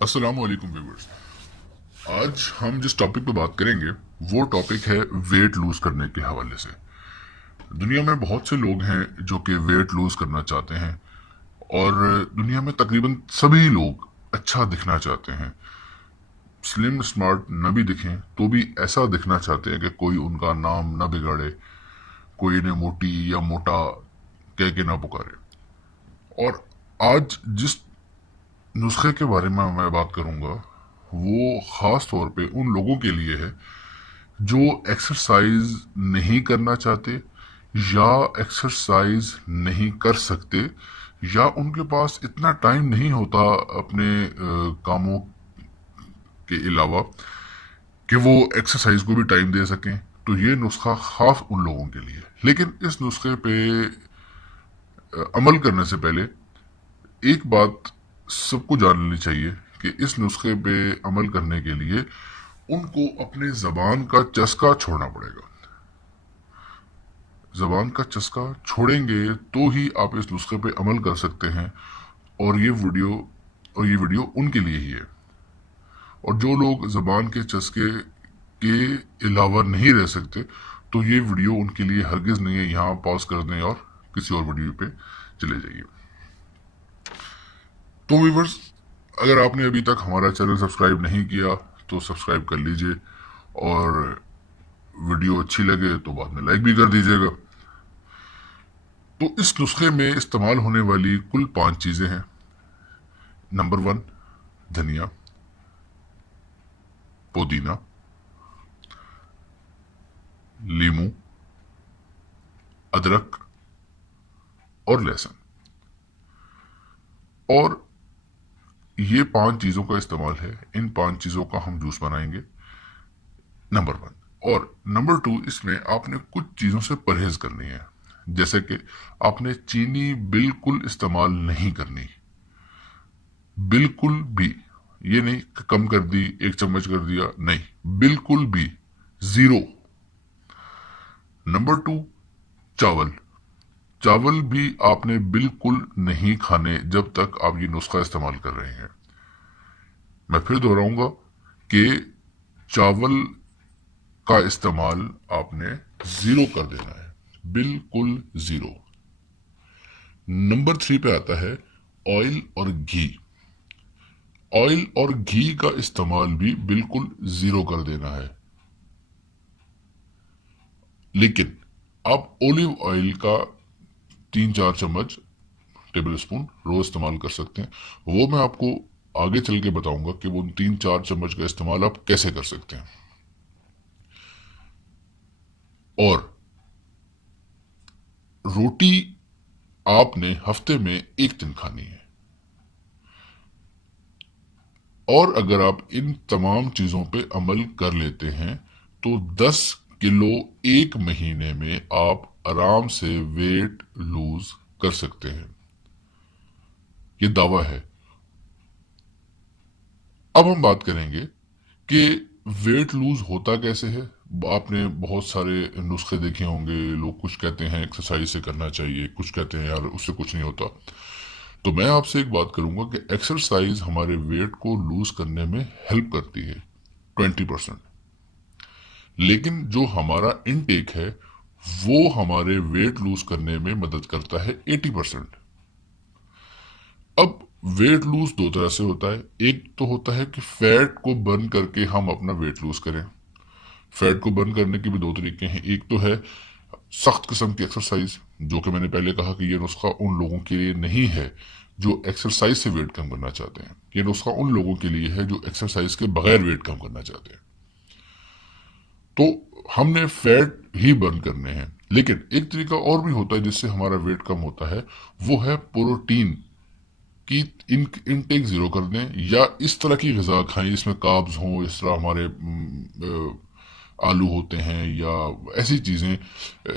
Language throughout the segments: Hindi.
अस्सलाम वालेकुम व्यूअर्स। आज हम जिस टॉपिक पे बात करेंगे वो टॉपिक है वेट लूज करने के हवाले से। दुनिया में बहुत से लोग हैं जो कि वेट लूज करना चाहते हैं और दुनिया में तकरीबन सभी लोग अच्छा दिखना चाहते हैं। स्लिम स्मार्ट न भी दिखें तो भी ऐसा दिखना चाहते हैं कि कोई उनका नाम न बिगाड़े, कोई इन्हें मोटी या मोटा कह के ना पुकारे। और आज जिस नुस्खे के बारे में मैं बात करूंगा वो ख़ास तौर पे उन लोगों के लिए है जो एक्सरसाइज नहीं करना चाहते या एक्सरसाइज नहीं कर सकते, या उनके पास इतना टाइम नहीं होता अपने कामों के अलावा कि वो एक्सरसाइज को भी टाइम दे सकें। तो ये नुस्खा खास उन लोगों के लिए। लेकिन इस नुस्खे पे अमल करने से पहले एक बात सबको जान लेनी चाहिए कि इस नुस्खे पे अमल करने के लिए उनको अपने जबान का चस्का छोड़ना पड़ेगा। जबान का चस्का छोड़ेंगे तो ही आप इस नुस्खे पे अमल कर सकते हैं। और ये वीडियो उनके लिए ही है। और जो लोग जबान के चस्के के अलावा नहीं रह सकते तो ये वीडियो उनके लिए हरगिज नहीं है। यहाँ पॉज कर दें और किसी और वीडियो पे चले जाइए। तो व्यूवर्स, अगर आपने अभी तक हमारा चैनल सब्सक्राइब नहीं किया तो सब्सक्राइब कर लीजिए, और वीडियो अच्छी लगे तो बाद में लाइक भी कर दीजिएगा। तो इस नुस्खे में इस्तेमाल होने वाली कुल 5 चीज़ें हैं। नंबर 1, धनिया, पुदीना, लीमू, अदरक और लहसुन। और ये 5 चीज़ों का इस्तेमाल है। इन 5 चीज़ों का हम जूस बनाएंगे, नंबर 1। और नंबर 2, इसमें आपने कुछ चीज़ों से परहेज करनी है। जैसे कि आपने चीनी बिल्कुल इस्तेमाल नहीं करनी, बिल्कुल भी। ये नहीं कि कम कर दी, 1 चम्मच कर दिया, नहीं, बिल्कुल भी, जीरो। नंबर 2, चावल। चावल भी आपने बिल्कुल नहीं खाने जब तक आप ये नुस्खा इस्तेमाल कर रहे हैं। मैं फिर दोहराऊंगा कि चावल का इस्तेमाल आपने जीरो कर देना है, बिल्कुल जीरो। नंबर 3 पे आता है ऑयल और घी। ऑयल और घी का इस्तेमाल भी बिल्कुल जीरो कर देना है। लेकिन आप ओलिव ऑयल का 3-4 चम्मच, टेबल स्पून रोज इस्तेमाल कर सकते हैं। वो मैं आपको आगे चल के बताऊंगा कि वो 3-4 चम्मच का इस्तेमाल आप कैसे कर सकते हैं। और रोटी आपने हफ्ते में 1 दिन खानी है। और अगर आप इन तमाम चीजों पे अमल कर लेते हैं तो 10 किलो 1 महीने में आप आराम से वेट लूज कर सकते हैं। ये दावा है। अब हम बात करेंगे कि वेट लूज होता कैसे है। आपने बहुत सारे नुस्खे देखे होंगे। लोग कुछ कहते हैं एक्सरसाइज से करना चाहिए, कुछ कहते हैं यार उससे कुछ नहीं होता। तो मैं आपसे एक बात करूंगा कि एक्सरसाइज हमारे वेट को लूज करने में हेल्प करती है 20%। लेकिन जो हमारा इनटेक है वो हमारे वेट लूज करने में मदद करता है 80%। अब वेट लूज दो तरह से होता है। एक तो होता है कि फैट को बर्न करके हम अपना वेट लूज करें। फैट को बर्न करने के भी 2 तरीके हैं। एक तो है सख्त किस्म की एक्सरसाइज, जो कि मैंने पहले कहा कि ये नुस्खा उन लोगों के लिए नहीं है जो एक्सरसाइज से वेट कम करना चाहते हैं। ये नुस्खा उन लोगों के लिए है जो एक्सरसाइज के बगैर वेट कम करना चाहते हैं। तो हमने फैट ही बर्न करने हैं। लेकिन एक तरीका और भी होता है जिससे हमारा वेट कम होता है, वो है प्रोटीन की इनटेक जीरो कर दें, या इस तरह की गजा खाएं जिसमें कार्ब्स हों। इस तरह हमारे आलू होते हैं, या ऐसी चीज़ें,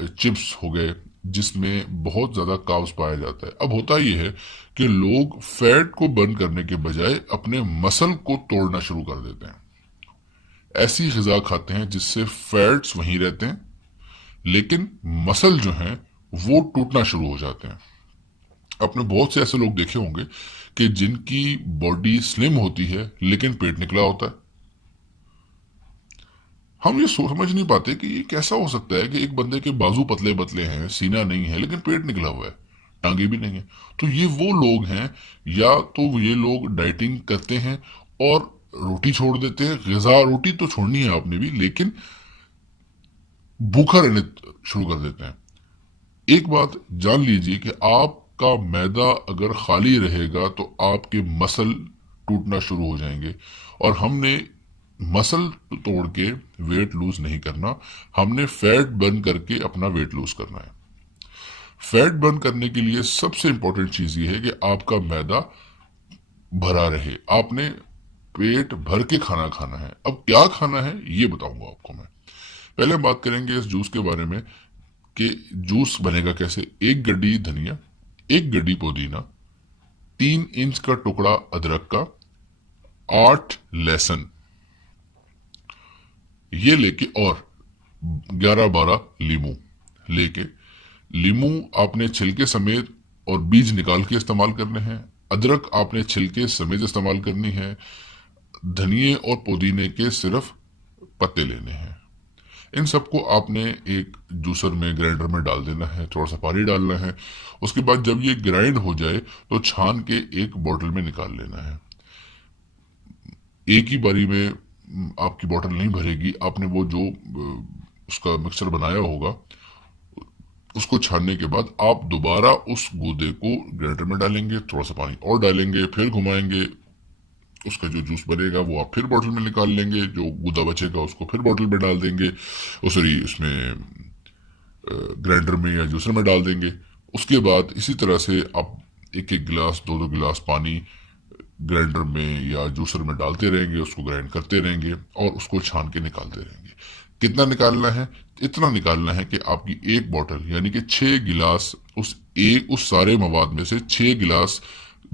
चिप्स हो गए जिसमें बहुत ज़्यादा कार्ब्स पाया जाता है। अब होता यह है कि लोग फैट को बर्न करने के बजाय अपने मसल को तोड़ना शुरू कर देते हैं। ऐसी गजा खाते हैं जिससे फैट्स वहीं रहते हैं लेकिन मसल जो हैं वो टूटना शुरू हो जाते हैं। आपने बहुत से ऐसे लोग देखे होंगे कि जिनकी बॉडी स्लिम होती है लेकिन पेट निकला होता है। हम ये समझ नहीं पाते कि ये कैसा हो सकता है कि एक बंदे के बाजू पतले पतले हैं, सीना नहीं है, लेकिन पेट निकला हुआ है, टांगे भी नहीं है। तो ये वो लोग हैं, या तो ये लोग डाइटिंग करते हैं और रोटी छोड़ देते हैं। ग़िज़ा रोटी तो छोड़नी है आपने भी, लेकिन भूखा रहने शुरू कर देते हैं। एक बात जान लीजिए कि आपका मैदा अगर खाली रहेगा तो आपके मसल टूटना शुरू हो जाएंगे। और हमने मसल तोड़ के वेट लूज नहीं करना, हमने फैट बर्न करके अपना वेट लूज करना है। फैट बर्न करने के लिए सबसे इंपॉर्टेंट चीज ये है कि आपका मैदा भरा रहे। आपने पेट भर के खाना खाना है। अब क्या खाना है ये बताऊंगा आपको मैं। पहले हम बात करेंगे इस जूस के बारे में कि जूस बनेगा कैसे। एक गड्डी धनिया, एक गड्डी पुदीना, 3 इंच का टुकड़ा अदरक का, 8 लहसुन ये लेके, और 11-12 लीमू लेके। लीमू आपने छिलके समेत और बीज निकाल के इस्तेमाल करने हैं। अदरक आपने छिलके समेत इस्तेमाल करनी है। धनिए और पुदीने के सिर्फ पत्ते लेने हैं। इन सबको आपने एक जूसर में, ग्राइंडर में डाल देना है। थोड़ा सा पानी डालना है। उसके बाद जब ये ग्राइंड हो जाए तो छान के एक बोतल में निकाल लेना है। एक ही बारी में आपकी बोतल नहीं भरेगी। आपने वो जो उसका मिक्सचर बनाया होगा उसको छानने के बाद आप दोबारा उस गूदे को ग्राइंडर में डालेंगे, थोड़ा सा पानी और डालेंगे, फिर घुमाएंगे। उसका जो जूस बनेगा वो आप फिर बोतल में निकाल लेंगे। जो गूदा बचेगा उसको फिर बोतल में डाल देंगे, सॉरी उसमें ग्राइंडर में या जूसर में डाल देंगे। उसके बाद इसी तरह से आप एक एक गिलास, 2-2 गिलास पानी ग्राइंडर में या जूसर में डालते रहेंगे, उसको ग्राइंड करते रहेंगे और उसको छान के निकालते रहेंगे। कितना निकालना है? इतना निकालना है कि आपकी एक बोतल यानी कि 6 गिलास, उस सारे मवाद में से 6 गिलास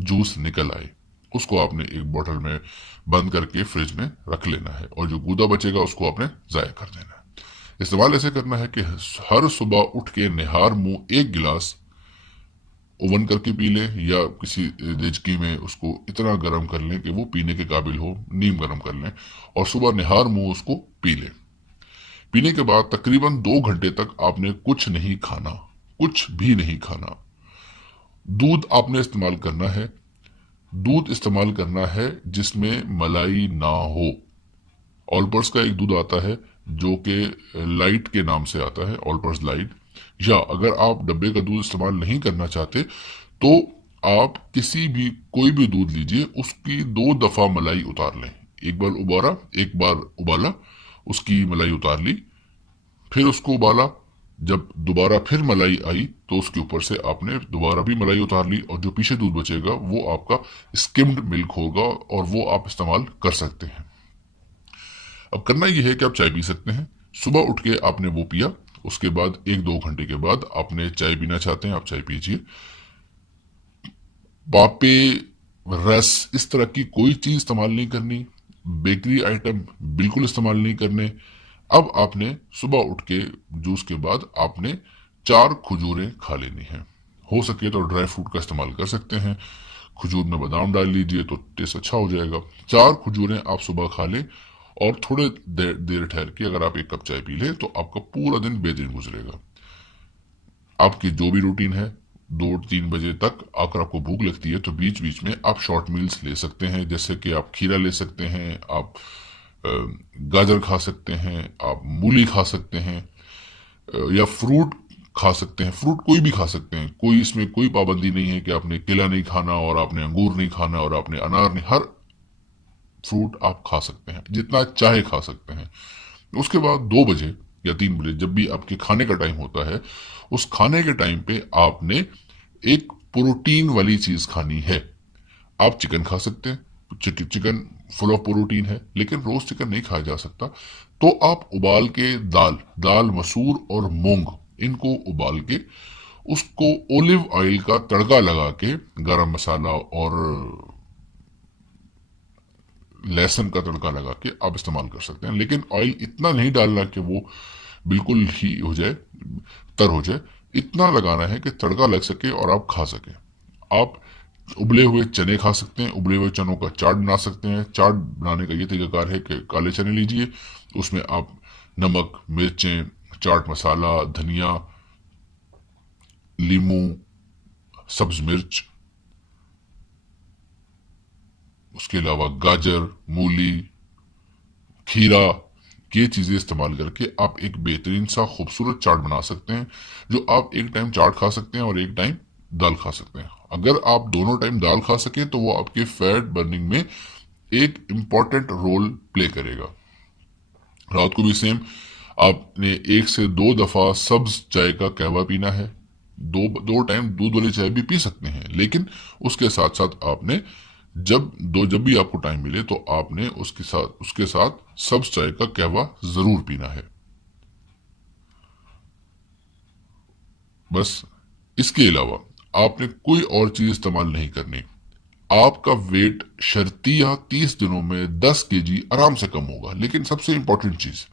जूस निकल आए। उसको आपने एक बोतल में बंद करके फ्रिज में रख लेना है, और जो गूदा बचेगा उसको आपने ज़ाया कर देना है। इस्तेमाल ऐसे करना है कि हर सुबह उठ के निहार मुंह 1 गिलास ओवन करके पी लें, या किसी देचकी में उसको इतना गर्म कर लें कि वो पीने के काबिल हो, नीम गर्म कर लें, और सुबह निहार मुंह उसको पी लें। पीने के बाद तकरीबन 2 घंटे तक आपने कुछ नहीं खाना, कुछ भी नहीं खाना। दूध आपने इस्तेमाल करना है। दूध इस्तेमाल करना है जिसमें मलाई ना हो। ऑलपर्स का एक दूध आता है जो कि लाइट के नाम से आता है, ऑलपर्स लाइट। या अगर आप डब्बे का दूध इस्तेमाल नहीं करना चाहते तो आप कोई भी दूध लीजिए, उसकी 2 दफा मलाई उतार लें। एक बार उबाला, उसकी मलाई उतार ली, फिर उसको उबाला। जब दोबारा फिर मलाई आई तो उसके ऊपर से आपने दोबारा भी मलाई उतार ली, और जो पीछे दूध बचेगा वो आपका स्किम्ड मिल्क होगा और वो आप इस्तेमाल कर सकते हैं। अब करना यह है कि आप चाय पी सकते हैं। सुबह उठ के आपने वो पिया, उसके बाद 1-2 घंटे के बाद आपने चाय पीना चाहते हैं, आप चाय पीजिए। पापे, रस, इस तरह की कोई चीज इस्तेमाल नहीं करनी। बेकरी आइटम बिल्कुल इस्तेमाल नहीं करने। अब आपने सुबह उठ के जूस के बाद आपने 4 खजूरें खा लेनी है। हो सके तो ड्राई फ्रूट का इस्तेमाल कर सकते हैं। खजूर में बादाम डाल लीजिए तो टेस्ट अच्छा हो जाएगा। 4 खजूरें आप सुबह खा लें, और थोड़े देर ठहर के अगर आप 1 कप चाय पी लें तो आपका पूरा दिन बेहतरीन गुजरेगा। आपकी जो भी रूटीन है, 2-3 बजे तक अगर आपको भूख लगती है तो बीच बीच में आप शॉर्ट मील्स ले सकते हैं। जैसे कि आप खीरा ले सकते हैं, आप गाजर खा सकते हैं, आप मूली खा सकते हैं, या फ्रूट खा सकते हैं। फ्रूट कोई भी खा सकते हैं, कोई इसमें कोई पाबंदी नहीं है कि आपने केला नहीं खाना और आपने अंगूर नहीं खाना और आपने अनार नहीं। हर फ्रूट आप खा सकते हैं, जितना चाहे खा सकते हैं। उसके बाद 2 बजे या 3 बजे जब भी आपके खाने का टाइम होता है, उस खाने के टाइम पे आपने एक प्रोटीन वाली चीज खानी है। आप चिकन खा सकते हैं, चिकन फुल ऑफ प्रोटीन है, लेकिन रोज चिकन नहीं खाया जा सकता। तो आप उबाल के दाल मसूर और मूंग, इनको उबाल के उसको ओलिव ऑयल का तड़का लगा के, गरम मसाला और लहसुन का तड़का लगा के आप इस्तेमाल कर सकते हैं। लेकिन ऑयल इतना नहीं डालना कि वो बिल्कुल ही हो जाए, तर हो जाए। इतना लगाना है कि तड़का लग सके और आप खा सके। आप उबले हुए चने खा सकते हैं, उबले हुए चनों का चाट बना सकते हैं। चाट बनाने का ये तरीकाकार है कि काले चने लीजिए, उसमें आप नमक, मिर्चें, चाट मसाला, धनिया, लीमू, सब्ज मिर्च, उसके अलावा गाजर, मूली, खीरा, ये चीजें इस्तेमाल करके आप एक बेहतरीन सा खूबसूरत चाट बना सकते हैं, जो आप एक टाइम चाट खा सकते हैं और एक टाइम दाल खा सकते हैं। अगर आप दोनों टाइम दाल खा सकें तो वो आपके फैट बर्निंग में एक इम्पॉर्टेंट रोल प्ले करेगा। रात को भी सेम, आपने 1 से 2 दफा सब्ज चाय का कहवा पीना है। दो दो टाइम दूध वाली चाय भी पी सकते हैं, लेकिन उसके साथ साथ आपने जब भी आपको टाइम मिले तो आपने उसके साथ सब्ज चाय का कहवा जरूर पीना है। बस, इसके अलावा आपने कोई और चीज इस्तेमाल नहीं करनी। आपका वेट शर्तिया 30 दिनों में 10 kg आराम से कम होगा। लेकिन सबसे इंपॉर्टेंट चीज,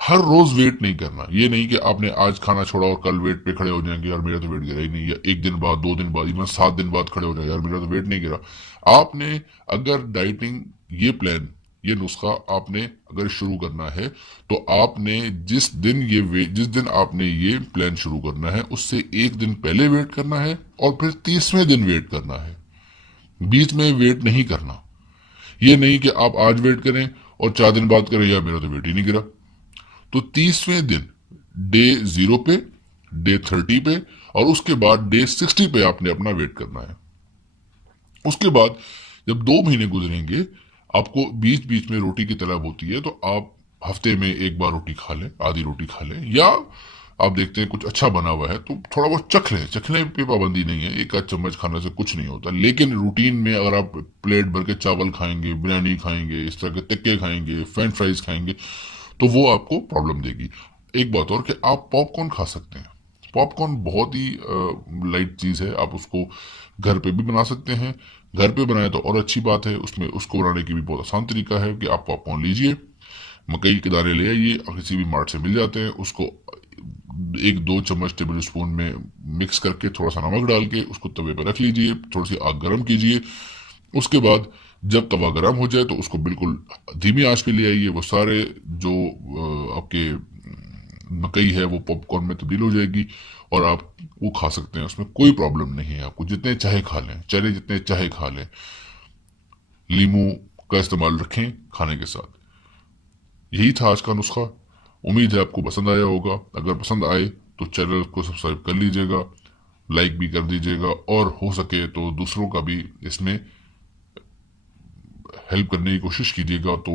हर रोज वेट नहीं करना। ये नहीं कि आपने आज खाना छोड़ा और कल वेट पे खड़े हो जाएंगे, यार मेरा तो वेट गिरा ही नहीं, या एक दिन बाद, 2 दिन बाद, इवन 7 दिन बाद खड़े हो जाए, यार मेरा तो वेट नहीं गिरा। आपने अगर डाइटिंग, ये प्लान, ये नुस्खा आपने अगर शुरू करना है तो आपने जिस दिन आपने ये प्लान शुरू करना है उससे एक दिन पहले वेट करना है और फिर 30वें दिन वेट करना है। बीच में वेट नहीं करना। ये नहीं कि आप आज वेट करें और 4 दिन बाद करें, यार मेरा तो वेट ही नहीं गिरा। तो 30वें दिन, डे 0 पे, डे 30 पे, और उसके बाद डे 60 पे आपने अपना वेट करना है। उसके बाद जब 2 महीने गुजरेंगे, आपको बीच बीच में रोटी की तलब होती है, तो आप हफ्ते में एक बार रोटी खा लें, आधी रोटी खा लें, या आप देखते हैं कुछ अच्छा बना हुआ है तो थोड़ा बहुत चख लें। चखने पे पाबंदी नहीं है, एक आध चम्मच खाने से कुछ नहीं होता। लेकिन रूटीन में अगर आप प्लेट भर के चावल खाएंगे, बिरयानी खाएंगे, इस तरह के टिक्के खाएंगे, फ्रेंच फ्राइज खाएंगे, तो वो आपको प्रॉब्लम देगी। एक बात और कि आप पॉपकॉर्न खा सकते हैं। पॉपकॉर्न बहुत ही लाइट चीज़ है, आप उसको घर पे भी बना सकते हैं। घर पे बनाए तो और अच्छी बात है, उसमें उसको बनाने की भी बहुत आसान तरीका है कि आप पॉपकॉर्न लीजिए, मकई के दाने ले आइए, और किसी भी मार्ट से मिल जाते हैं, उसको 1-2 चम्मच टेबल स्पून में मिक्स करके थोड़ा सा नमक डाल के उसको तवे पर रख लीजिए, थोड़ी सी आग गर्म कीजिए। उसके बाद जब तवा गर्म हो जाए तो उसको बिल्कुल धीमी आंच पे ले आइए। वो सारे जो आपके मकई है वो पॉपकॉर्न में तब्दील हो जाएगी और आप वो खा सकते हैं, उसमें कोई प्रॉब्लम नहीं है। आपको जितने चाहे खा लें, चने जितने चाहे खा लें। लीमू का इस्तेमाल रखें खाने के साथ। यही था आज का नुस्खा। उम्मीद है आपको पसंद आया होगा। अगर पसंद आए तो चैनल को सब्सक्राइब कर लीजिएगा, लाइक भी कर दीजिएगा, और हो सके तो दूसरों का भी इसमें हेल्प करने की कोशिश कीजिएगा। तो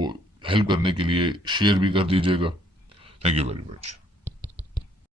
हेल्प करने के लिए शेयर भी कर दीजिएगा। Thank you very much.